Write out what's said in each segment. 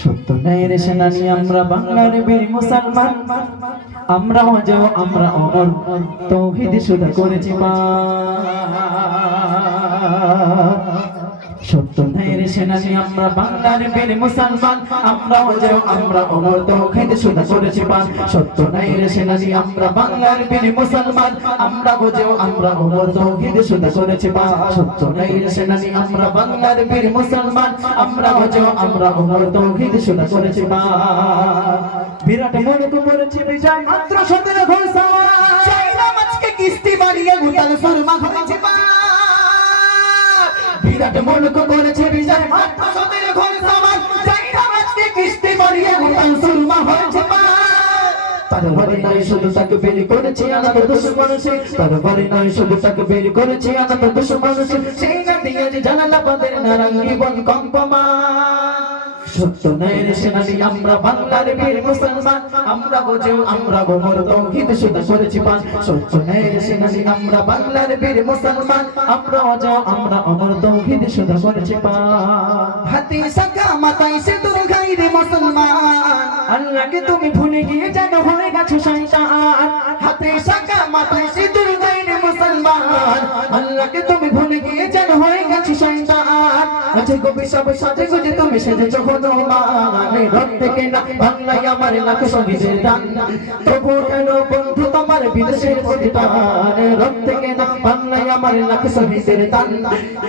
সত্য ন্যায়ের সেনানি আমরা বাংলার বীর মুসলমান, আমরা অজয় আমরা অমর, তৌহিদ শুধু করেছি সত্য ন্যায়ের সেনানি আমরা বাংলার বীর মুসলমান, আমরা অজয় আমরা অমর, তৌহিদ শুধু করেছি সত্য ন্যায়ের সেনানি আমরা বাংলার বীর মুসলমান, আমরা অজয় আমরা অমর, তৌহিদ শুধু করেছি সত্য ন্যায়ের সেনানি আমরা বাংলার বীর মুসলমান, আমরা অজয় আমরা অমর, তৌহিদ শুধু করেছি বিরাট মুলক করেছি বিজয় মাত্র 17 ঘর সওয়ার, চাইনা মাছকে কিস্তি বাড়িয়ে উতাল সুরমা হয়েছে বিরাট মুলক করেছে বিজয় মাত্র 17 ঘর সওয়ার, চাইনা মাছকে কিস্তি বাড়িয়ে উতাল সুরমা হয়েছে তারপরে নয় শুধু তাকে বের করেছি আনাদের দুশ্মন সে, তারপরে নয় শুধু তাকে বের করেছি আনাদের দুশ্মন সে, সেই না দিয়ে জানালা বাদের নারাঙ্গি বন কম্পমা সত্য ন্যায়ের সেনানি আমরা বাংলার বীর মুসলমান, আমরা বোঝো আমরা গোমর, তৌহিদ শুধু করেছি সত্য ন্যায়ের সেনানি আমরা বাংলার বীর মুসলমান, আমরা বোঝো আমরা অমর, তৌহিদ শুধু করেছি হাতি সাকা মাথায় সে তোর গাইরে মুসলমান, আল্লাহকে তুমি ভুলে গিয়ে যেন হয়ে গেছো শয়তান, হাতি সাকা মাথায় সে তোর গাইরে মুসলমান, আল্লাহকে তুমি ভুলে গিয়ে যেন হয়ে গেছো শয়তান, আজে গোবি সব সাজে গুজে তুমি সেজেছো হনুমানে, রক্তে কেনা বাংলায় আমার লাখ শহীদের দান, তবু কেন বন্ধু তোমার বিদেশের প্রতিদান, রক্তে কেনা বাংলায় আমার লাখ শহীদের দান,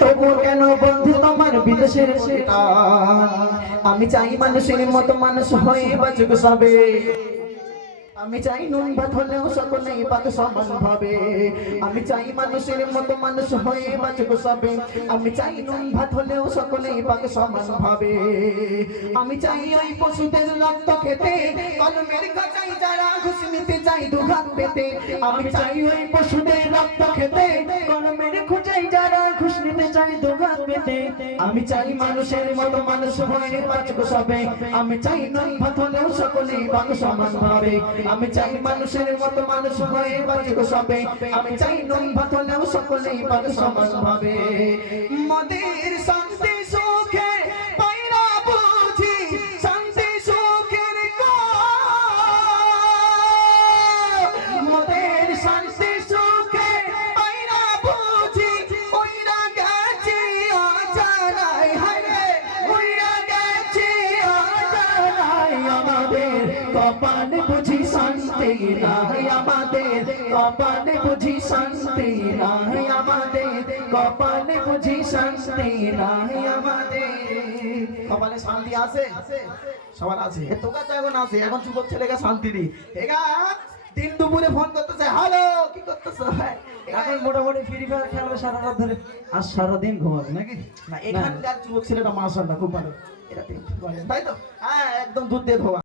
তবু কেন বন্ধু তোমার বিদেশের প্রতিদান, আমি চাই মানুষের মতো মানুষ হয়ে বাঁচুক সবে, আমি চাই নুন ভাত হলেও সকলেই পাক সমান ভাবে, আমি চাই মানুষের মতো মানুষ হয়ে বাঁচুক সবে, আমি চাই নুন ভাত হলেও সকলেই পাক সমান ভাবে, আমি চাই ওই পশুদের রক্ত খেতে, কলমের কাঁচাই যারা ঘুষ নিতে চাই দুঘাত পেতে, আমি চাই ওই পশুদের রক্ত খেতে, কলমের খুঁজাই যারা ঘুষ নিতে চাই দুঘাত পেতে, আমি চাই মানুষের মতো মানুষ হয়ে বাঁচুক সবে, আমি চাই নুন ভাত হলেও সকলেই পাক সমান ভাবে, আমি চাই মানুষের মতো মানুষ হয়ে বাঁচুক সবে, আমি চাই নুন ভাত হলেও সকলেই পাক সমান ভাবে, মদের শান্তি সুখে পাইরা বুঝি শান্তি সুখের মদের শান্তি সুখে পাইরা বুঝি ওইরা গেছি আজারাই, হায় ওইরা গেছি আজারাই, আমাদের কপালে বুঝি শান্তি নাই, আমাদের কপালে বুঝি শান্তি নাই, আমাদের কপালে বুঝি শান্তি নাই, আমাদের কপালে শান্তি আছে সবার আছে, তোকা তো এখন আছে, এখন যুবক ছেলেকে শান্তি দি এগা দিন দুপুরে ফোন করতেছে, হ্যালো কি করতেছো, এখন মোটামুটি ফ্রি ফায়ার খেলবে সারা রাত ধরে, আর সারাদিন ঘুমাবে নাকি না, এখানকার যুবক ছেলেটা মাশাআল্লাহ খুব ভালো, এটা তাই তো হ্যাঁ একদম দুধ দিয়ে ধোয়া।